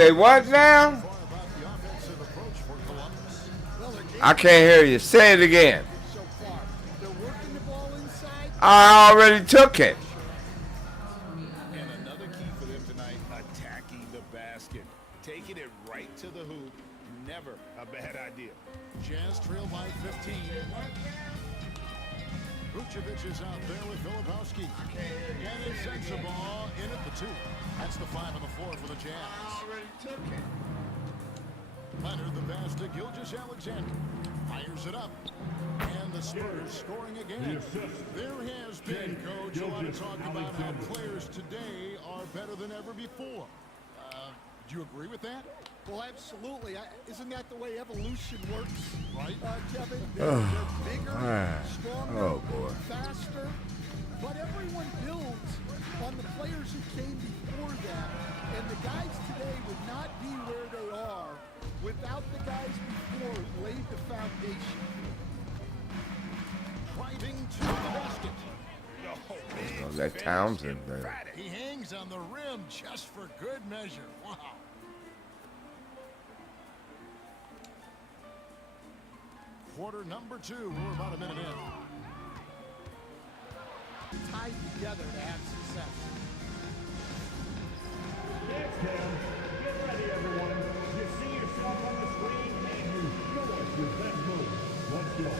Say what now? I can't hear you. Say it again. I already took it. And another key for them tonight, attacking the basket. Taking it right to the hoop. Never a bad idea. Jazz trail by 15. Vucevic is out there with Filipowski. And it sends the ball in at the 2. That's the 5 on the floor for the Jazz. I already took it. Leonard the pass to Gilgeous-Alexander. Fires it up. And the Spurs scoring again. There has been, Coach, a lot of talk about how players today are better than ever before. Do you agree with that? Well, absolutely. Isn't that the way evolution works? Right. Kevin, they're bigger, stronger, boy. faster. But everyone builds on the players who came before them. And the guys today would not be where they are without the guys before who laid the foundation. Driving to the basket. Oh, that Townsend there. He hangs on the rim just for good measure. Wow. Quarter number 2. We're about a minute in. Tied together to have success. Next down, get ready everyone. You see yourself on the screen and you show us your best move. Let's go.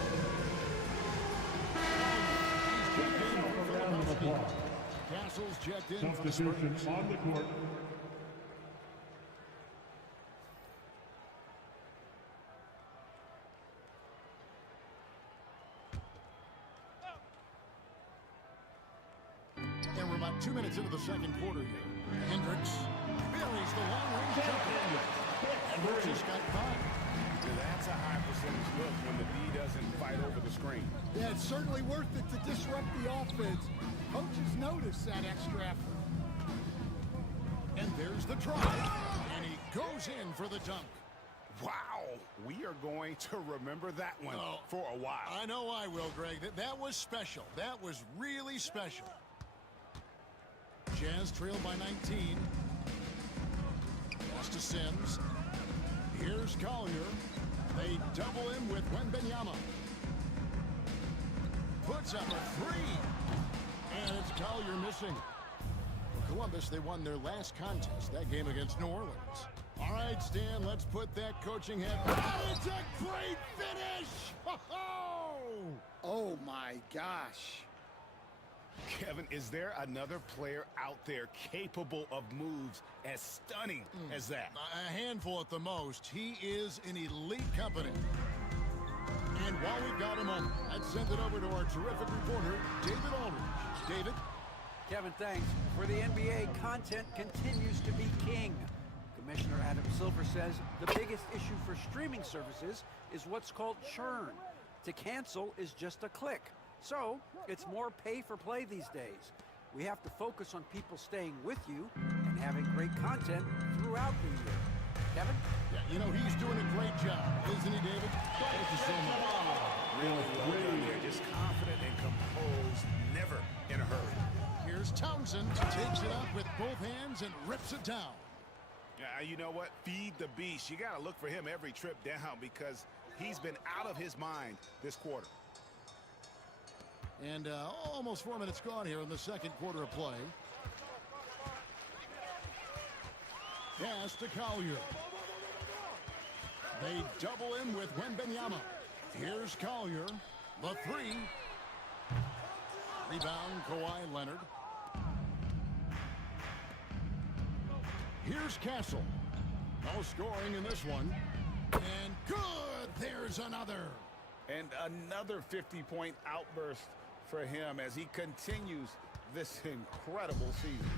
Castle's checked in for the Substitution Spurs. on the court. And we're about 2 minutes into the second quarter here. Hendricks buries the long-range jumper. Hendricks just got caught. That's a high percentage look when the D doesn't fight over the screen. Yeah, it's certainly worth it to disrupt the offense. Coaches notice that extra effort. And there's the drive. And he goes in for the dunk. Wow, we are going to remember that one for a while. I know I will, Greg. That was special. That was really special. Jazz trail by 19. Pass to Sims. Here's Collier. They double him with Wembanyama. Puts up a 3. And it's Collier missing. For Columbus, they won their last contest, that game against New Orleans. All right, Stan, let's put that coaching head. Oh, it's a great finish! Oh, my gosh. Kevin, is there another player out there capable of moves as stunning as that? A handful at the most. He is in elite company. And while we've got him on, I'd send it over to our terrific reporter, David Aldridge. David? Kevin, thanks. For the NBA, content continues to be king. Commissioner Adam Silver says the biggest issue for streaming services is what's called churn. To cancel is just a click. So, it's more pay-for-play these days. We have to focus on people staying with you and having great content throughout the year. Kevin? Yeah, you know, he's doing a great job, isn't he, David? Thank you so much. Really well done there. Just confident and composed, never in a hurry. Here's Townsend. Takes it up with both hands and rips it down. Yeah, you know what? Feed the beast. You got to look for him every trip down because he's been out of his mind this quarter. And almost 4 minutes gone here in the second quarter of play. Pass to Collier. They double him with Wembanyama. Here's Collier. The 3. Rebound, Kawhi Leonard. Here's Castle. No scoring in this one. And good! There's another. And another 50-point outburst for him as he continues this incredible season.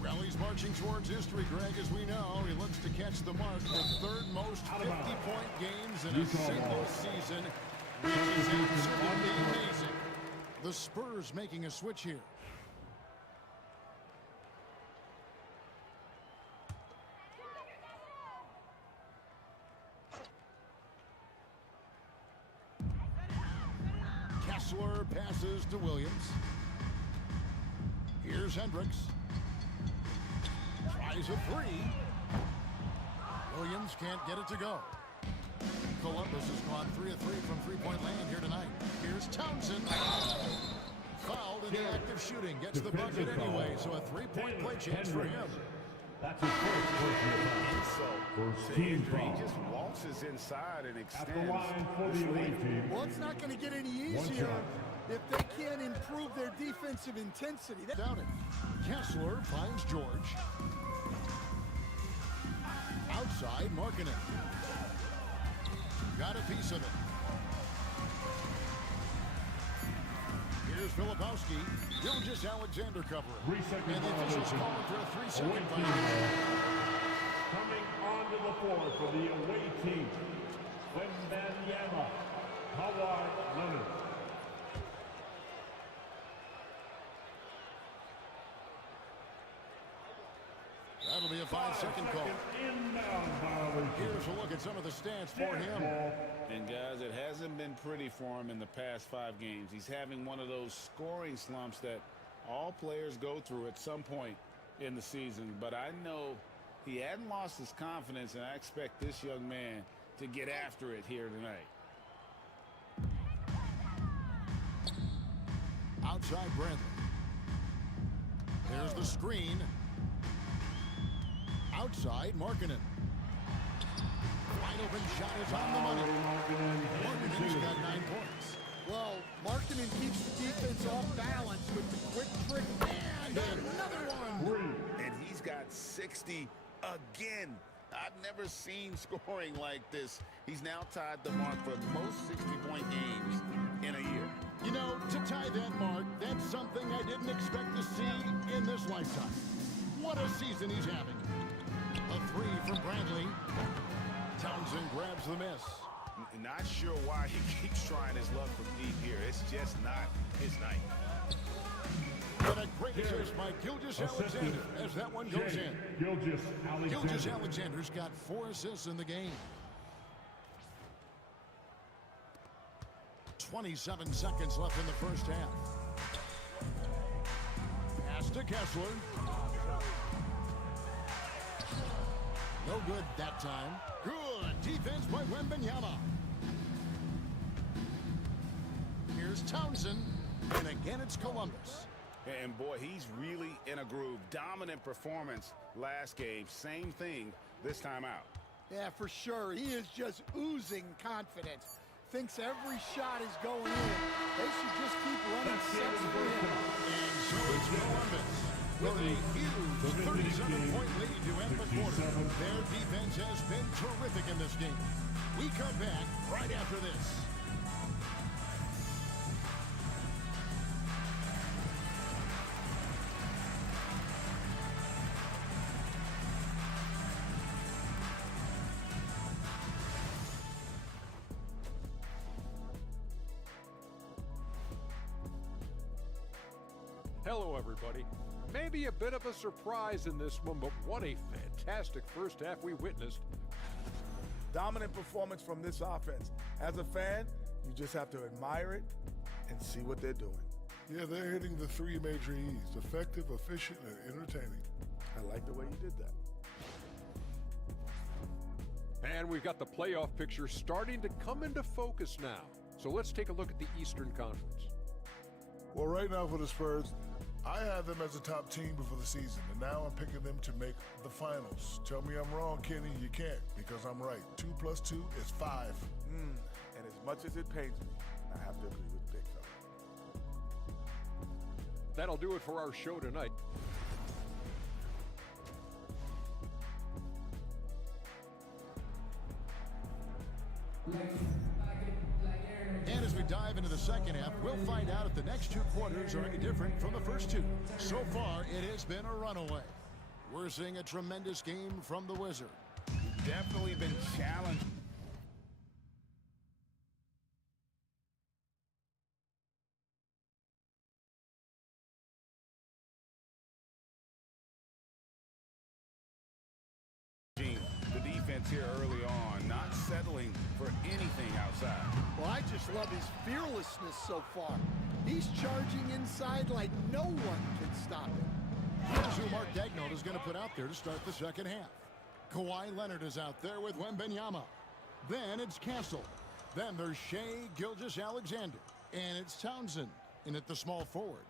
Rally's marching towards history, Greg, as we know. He looks to catch the mark for third most 50-point games in a single season, which is absolutely amazing. The Spurs making a switch here. Kessler passes to Williams. Here's Hendricks. Tries a 3. Williams can't get it to go. Columbus has gone 3 of 3 from three-point land here tonight. Here's Townsend. Fouled in the act of shooting. Gets the bucket anyway, so a three-point play chance for him. That's his first personal foul. First team He foul. just waltzes inside and At the extends. line for the away team. Well, it's not going to get any One easier shot. if they can't improve their defensive intensity. Down it. Kessler finds George. Outside, Markkanen. Got a piece of it. Here's Filipowski. Gilgeous Alexander covering. 3 second And the officials violation. calling for a 3-second Away team. violation. Coming onto the floor for the away team. Wembanyama. Howard Leonard. That'll be a 5-second call. Inbound violation. Here's a look at some of the stats for him. And guys, it hasn't been pretty for him in the past 5 games. He's having one of those scoring slumps that all players go through at some point in the season. But I know he hadn't lost his confidence, and I expect this young man to get after it here tonight. Outside Bradley. There's the screen. Outside Markkanen. Wide open shot is on the money. Markkanen's got 9 points. Well, Markkanen keeps the defense off balance with the quick trick. And another one. And he's got 60 again. I've never seen scoring like this. He's now tied the mark for most 60-point games in a year. You know, to tie that mark, that's something I didn't expect to see in this lifetime. What a season he's having. A 3 from Bradley. Townsend grabs the miss. Not sure why he keeps trying his luck from deep here. It's just not his night. But a great assist by Gilgeous Alexander as that one goes in. Gilgeous Gilgeous Alexander. Alexander's got 4 assists in the game. 27 seconds left in the first half. Pass to Kessler. No good that time. Good defense by Wembanyama. Here's Townsend. And again, it's Columbus. And boy, he's really in a groove. Dominant performance last game. Same thing this time out. Yeah, for sure. He is just oozing confidence. Thinks every shot is going in. They should just keep running sets for him. And so it's Columbus with a huge 37-point lead to end the quarter. Their defense has been terrific in this game. We come back right after this. Hello, everybody. Maybe a bit of a surprise in this one, but what a fantastic first half we witnessed. Dominant performance from this offense. As a fan, you just have to admire it and see what they're doing. Yeah, they're hitting the 3 major E's: effective, efficient, and entertaining. I like the way you did that. And we've got the playoff picture starting to come into focus now. So let's take a look at the Eastern Conference. Well, right now for the Spurs, I had them as a top team before the season, and now I'm picking them to make the finals. Tell me I'm wrong, Kenny. You can't, because I'm right. 2 + 2 is 5. And as much as it pains me, I have to agree with Big Fella. That'll do it for our show tonight. And as we dive into the second half, we'll find out if the next 2 quarters are any different from the first 2. So far, it has been a runaway. We're seeing a tremendous game from the Wizard. Definitely been challenged. The defense here early on, not settling for anything outside. Well, I just love his fearlessness so far. He's charging inside like no one can stop him. Here's who Mark Daigneault is going to put out there to start the second half. Kawhi Leonard is out there with Wembanyama. Then it's Castle. Then there's Shea Gilgeous-Alexander. And it's Townsend in at the small forward.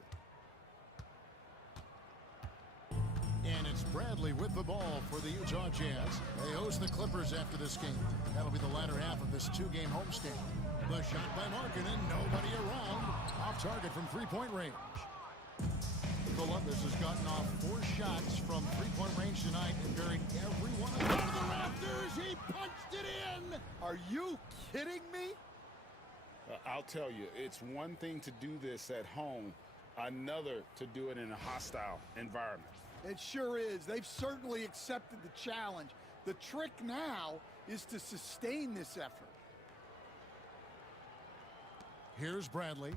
And it's Bradley with the ball for the Utah Jazz. They host the Clippers after this game. That'll be the latter half of this two-game homestand. The shot by Markkanen, nobody around. Off target from three-point range. Columbus has gotten off 4 shots from three-point range tonight and buried every one of them to the rafters. He punched it in. Are you kidding me? I'll tell you, it's one thing to do this at home, another to do it in a hostile environment. It sure is. They've certainly accepted the challenge. The trick now is to sustain this effort. Here's Bradley.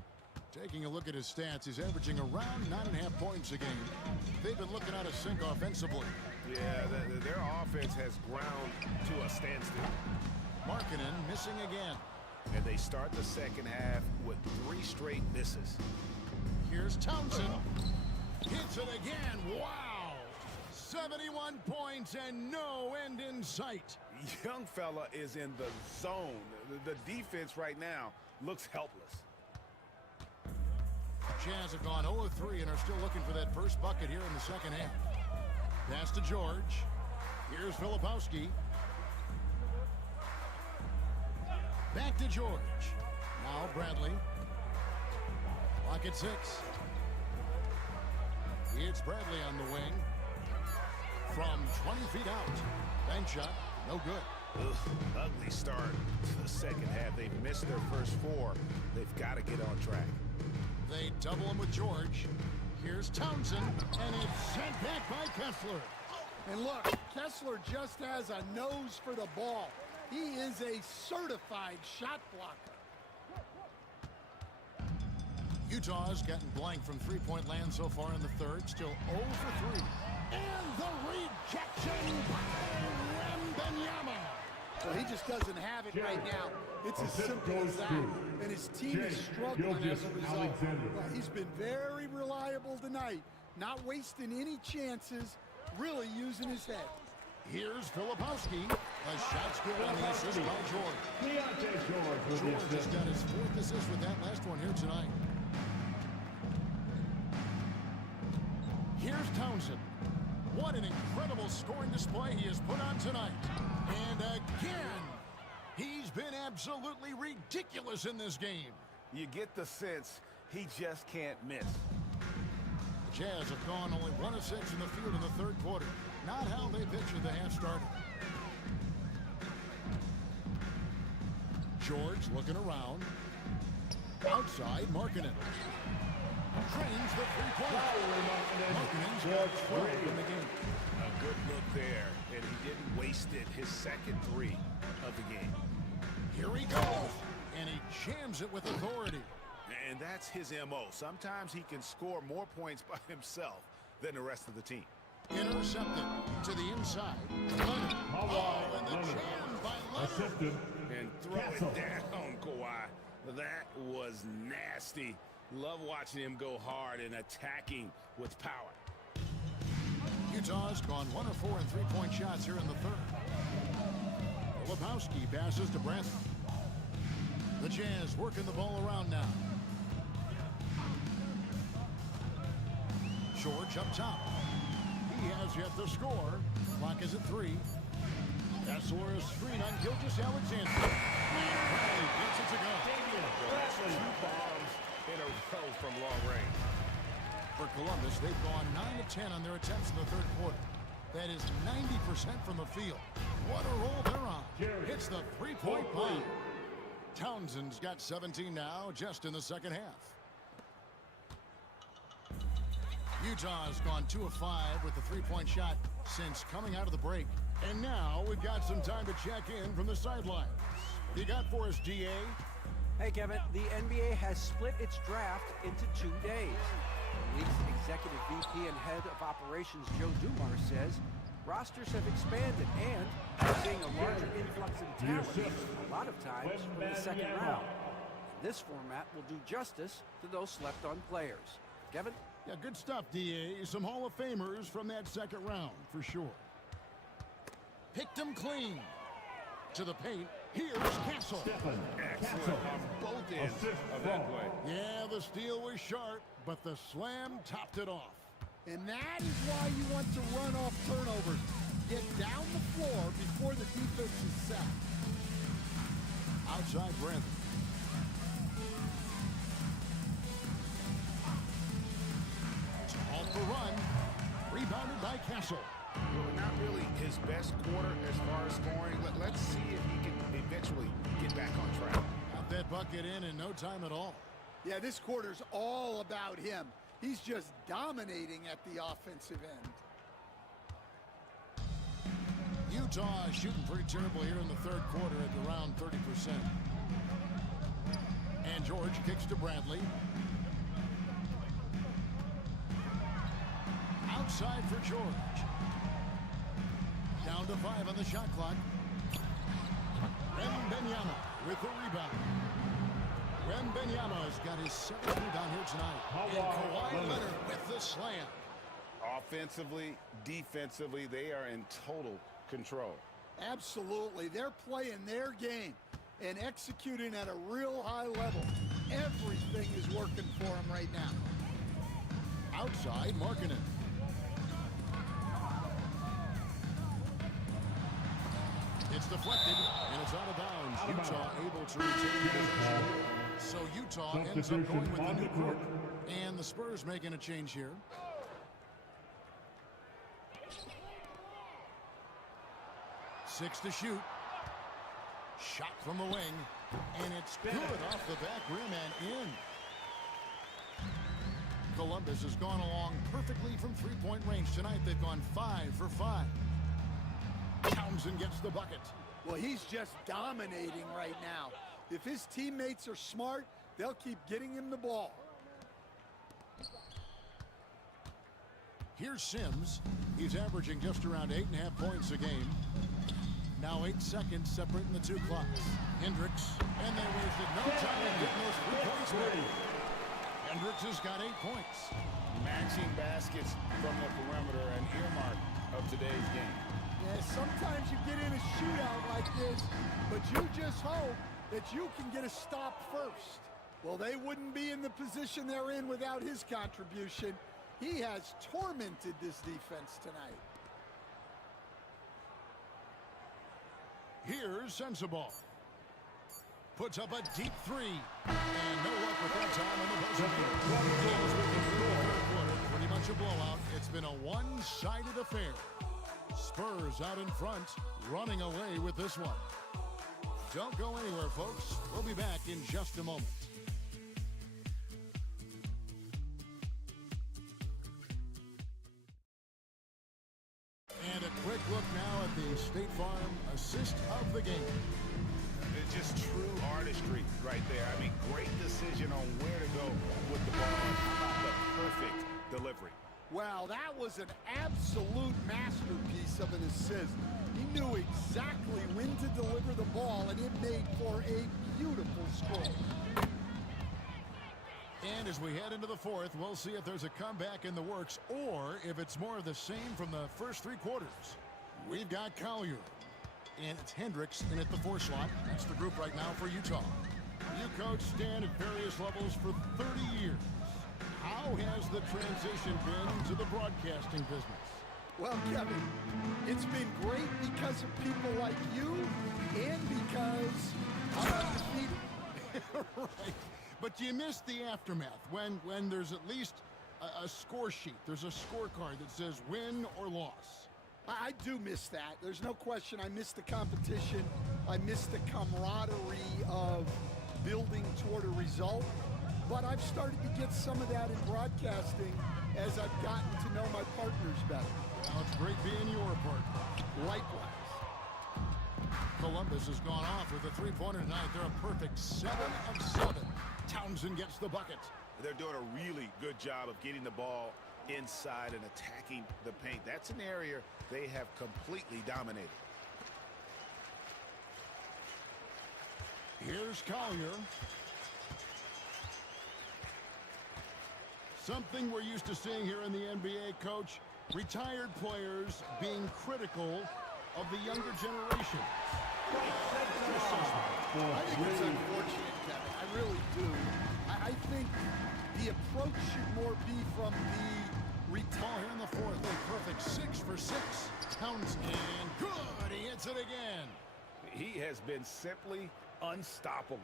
Taking a look at his stats, he's averaging around 9.5 points a game. They've been looking out of sync offensively. Yeah, their offense has ground to a standstill. Markkanen missing again. And they start the second half with 3 straight misses. Here's Townsend. Hits it again. Wow! 71 points and no end in sight. Young fella is in the zone. The defense right now looks helpless. Jazz have gone 0-3 and are still looking for that first bucket here in the second half. Pass to George. Here's Filipowski. Back to George. Now Bradley. Clock at 6. It's Bradley on the wing. From 20 feet out. Bank shot. No good. Ugh, ugly start to the second half. They've missed their first 4. They've got to get on track. They double him with George. Here's Townsend. And it's sent back by Kessler. And look, Kessler just has a nose for the ball. He is a certified shot blocker. Utah's gotten blank from three-point land so far in the third. Still 0 for 3. And the rejection by Wembanyama. Well, he just doesn't have it right now. It's as simple as that. And his team is struggling as a result. Well, he's been very reliable tonight. Not wasting any chances, really using his head. Here's Filipowski. A shot's good on the assist by George. George has got his 4th assist with that last one here tonight. Here's Townsend. What an incredible scoring display he has put on tonight. And again, he's been absolutely ridiculous in this game. You get the sense he just can't miss. The Jazz have gone only 1 of 6 in the field in the third quarter. Not how they pictured the half started. George looking around. Outside, Markkanen. Trains the three-pointer. Markkanen's got 12 in the game. A good look there, and he didn't waste it. His second 3 of the game. Here he goes, and he jams it with authority. And that's his MO. Sometimes he can score more points by himself than the rest of the team. Intercepted to the inside. Leonard. Oh, and the jam by Leonard. And throw it down, Kawhi. That was nasty. Love watching him go hard and attacking with power. Utah's gone 1 of 4 in three-point shots here in the third. Filipowski passes to Bradley. The Jazz working the ball around now. George up top. He has yet to score. Clock is at 3. Kessler is screen on Gilgeous-Alexander. Bradley gets it to go. That's 2 bombs in a row from long range. For Columbus, they've gone 9 of 10 on their attempts in the third quarter. That is 90% from the field. What a roll they're on. Hits the three-point bomb. Townsend's got 17 now, just in the second half. Utah's gone 2 of 5 with the three-point shot since coming out of the break. And now we've got some time to check in from the sidelines. You got for us, DA? Hey, Kevin, the NBA has split its draft into 2 days. The league's executive VP and head of operations, Joe Dumars, says rosters have expanded and are seeing a larger influx in talent, a lot of times from the second round. This format will do justice to those slept-on players. Kevin? Yeah, good stuff, DA. Some Hall of Famers from that second round, for sure. picked him clean. To the paint, here's Castle. Excellent on both ends of that play. Yeah, the steal was sharp, but the slam topped it off. And that is why you want to run off turnovers. Get down the floor before the defense is set. Outside Brandon. To halt the run. Rebounded by Castle. Well, not really his best quarter as far as scoring. Let's see if he can eventually get back on track. Got that bucket in no time at all. Yeah, this quarter's all about him. He's just dominating at the offensive end. Utah is shooting pretty terrible here in the third quarter at around 30%. And George kicks to Bradley. Outside for George. Down to 5 on the shot clock. Wembanyama with the rebound. Wembanyama's got his 7th rebound here tonight. And Kawhi Leonard with the slam. Offensively, defensively, they are in total control. Absolutely. They're playing their game and executing at a real high level. Everything is working for them right now. Outside, Markkanen. It's deflected, and it's out of bounds. Utah able to retain possession. So Utah ends up going with the new court. And the Spurs making a change here. Six to shoot. Shot from the wing. And it's good off the back rim and in. Columbus has gone along perfectly from three-point range tonight. They've gone 5 for 5. Townsend gets the bucket. Well, he's just dominating right now. If his teammates are smart, they'll keep getting him the ball. Here's Sims. He's averaging just around 8.5 points a game. Now 8 seconds separating the two clocks. Hendricks, and they wasted no time in getting those 3 points back. Hendricks has got 8 points. Matching baskets from the perimeter, an earmark of today's game. Yeah, sometimes you get in a shootout like this, but you just hope that you can get a stop first. Well, they wouldn't be in the position they're in without his contribution. He has tormented this defense tonight. Here's Sensabaugh. Puts up a deep 3. And no luck with that time on the buzzer beater. Pretty much a blowout. It's been a one-sided affair. Spurs out in front, running away with this one. Don't go anywhere, folks. We'll be back in just a moment. And a quick look now at the State Farm assist of the game. It's just true artistry right there. I mean, great decision on where to go with the ball. How about the perfect delivery? Wow, that was an absolute masterpiece of an assist. He knew exactly when to deliver the ball, and it made for a beautiful score. And as we head into the fourth, we'll see if there's a comeback in the works or if it's more of the same from the first 3 quarters. We've got Collier, and it's Hendricks in at the 4 slot. That's the group right now for Utah. You coach Stan at various levels for 30 years. How has the transition been to the broadcasting business? Well, Kevin, it's been great because of people like you and because I'm undefeated. Right. But you missed the aftermath when there's at least a score sheet. There's a scorecard that says win or loss. I do miss that. There's no question. I miss the competition. I miss the camaraderie of building toward a result. But I've started to get some of that in broadcasting as I've gotten to know my partners better. Now it's great being your partner. Likewise. Columbus has gone off with a 3-pointer tonight. They're a perfect 7 of 7. Townsend gets the bucket. They're doing a really good job of getting the ball inside and attacking the paint. That's an area they have completely dominated. Here's Collier. Something we're used to seeing here in the NBA, Coach. Retired players being critical of the younger generation. I think it's unfortunate, Kevin. I really do. I think the approach should more be from the Ball here in the fourth. A perfect 6 for 6. Townsend. And good. He hits it again. He has been simply unstoppable.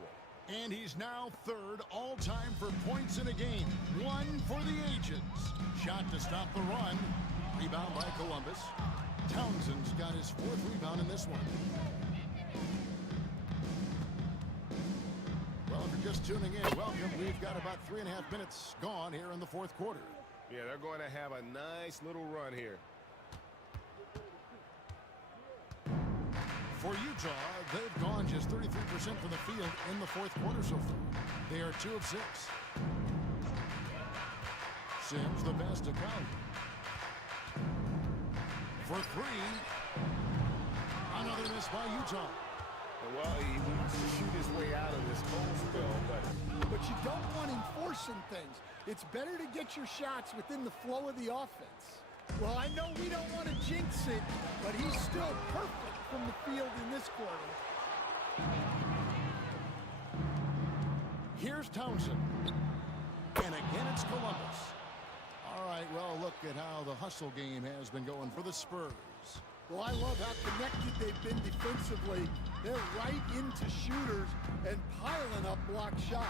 And he's now third all-time for points in a game. 1 for the Agents. Shot to stop the run. Rebound by Columbus. Townsend's got his 4th rebound in this one. Well, if you're just tuning in, welcome. We've got about 3.5 minutes gone here in the 4th quarter. Yeah, they're going to have a nice little run here. For Utah, they've gone just 33% from the field in the 4th quarter so far. They are 2 of 6. Sims, the best to count. For 3. Another miss by Utah. Well, he wants to shoot his way out of this cold spell, But you don't want him forcing things. It's better to get your shots within the flow of the offense. Well, I know we don't want to jinx it, but he's still perfect from the field in this quarter. Here's Townsend. And again, it's Columbus. All right, well, look at how the hustle game has been going for the Spurs. Well, I love how connected they've been defensively. They're right into shooters and piling up block shots.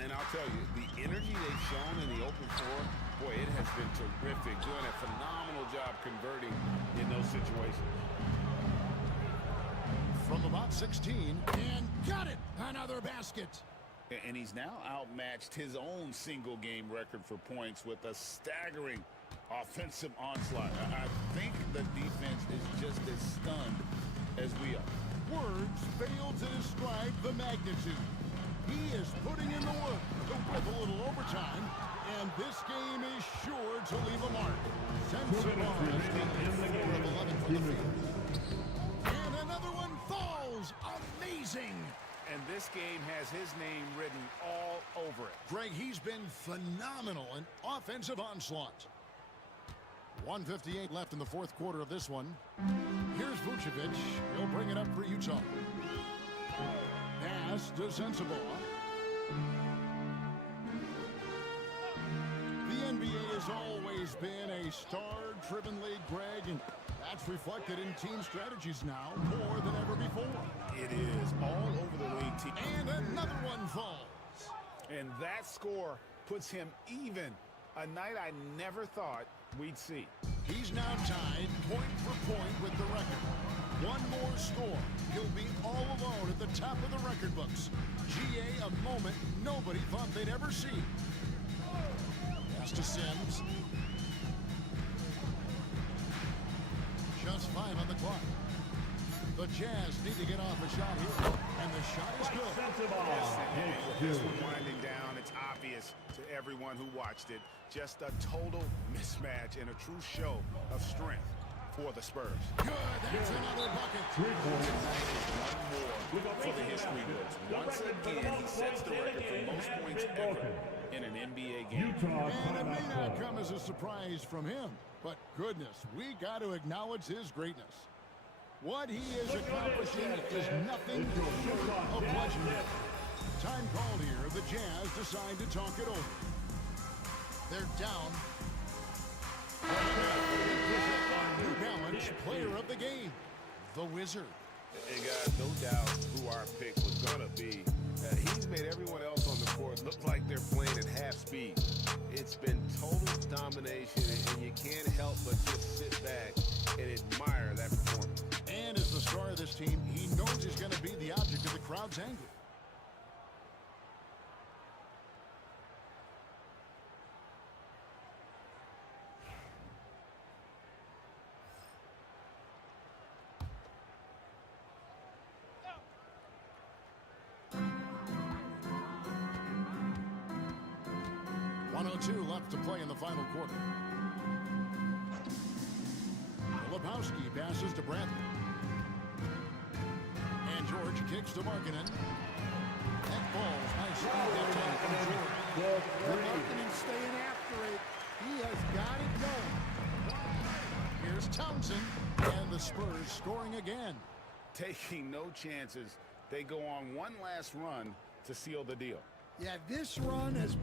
And I'll tell you, the energy they've shown in the open floor, boy, it has been terrific. Doing a phenomenal job converting in those situations. From about 16, and got it! Another basket. And he's now outmatched his own single-game record for points with a staggering offensive onslaught. I think the defense is just as stunned as we are. Words fail to describe the magnitude. He is putting in the work with a little overtime, and this game is sure to leave a mark. Sensabaugh has taken 4 of 11 from the field. And another one falls. Amazing. And this game has his name written all over it. Greg, he's been phenomenal in offensive onslaught. 1:58 left in the 4th quarter of this one. Here's Vucevic. He'll bring it up for Utah. Pass to Sensabaugh. The NBA has always been a star-driven league, Greg, and that's reflected in team strategies now more than ever before. It is all over the league team. And another one falls. And that score puts him even. A night I never thought we'd see. He's now tied point for point with the record. One more score. He'll be all alone at the top of the record books. GA, a moment nobody thought they'd ever see. Pass to Sims. Just 5 on the clock. The Jazz need to get off a shot here, and the shot is good. With this one winding down, it's obvious to everyone who watched it. Just a total mismatch and a true show of strength for the Spurs. Good, that's another bucket. One more for the history books. Once again, he sets the record for most points ever in an NBA game. And it may not come as a surprise from him, but goodness, we got to acknowledge his greatness. What he is accomplishing is nothing short of legendary. Time called here. The Jazz decide to talk it over. They're down. New Balance player of the game, the Wizard. Hey guys, no doubt who our pick was gonna be. He's made everyone else on the court look like they're playing at half speed. It's been total domination, and you can't help but just sit back and admire that performance. And as the star of this team, he knows he's going to be the object of the crowd's anger. .102 left to play in the final quarter. Lebowski passes to Bradley. And George kicks to Markkanen. That ball's nice speed that time from George. Markkanen staying after it. He has got it going. Here's Townsend. And the the Spurs scoring again. Taking no chances, they go on one last run to seal the deal. Yeah, this run has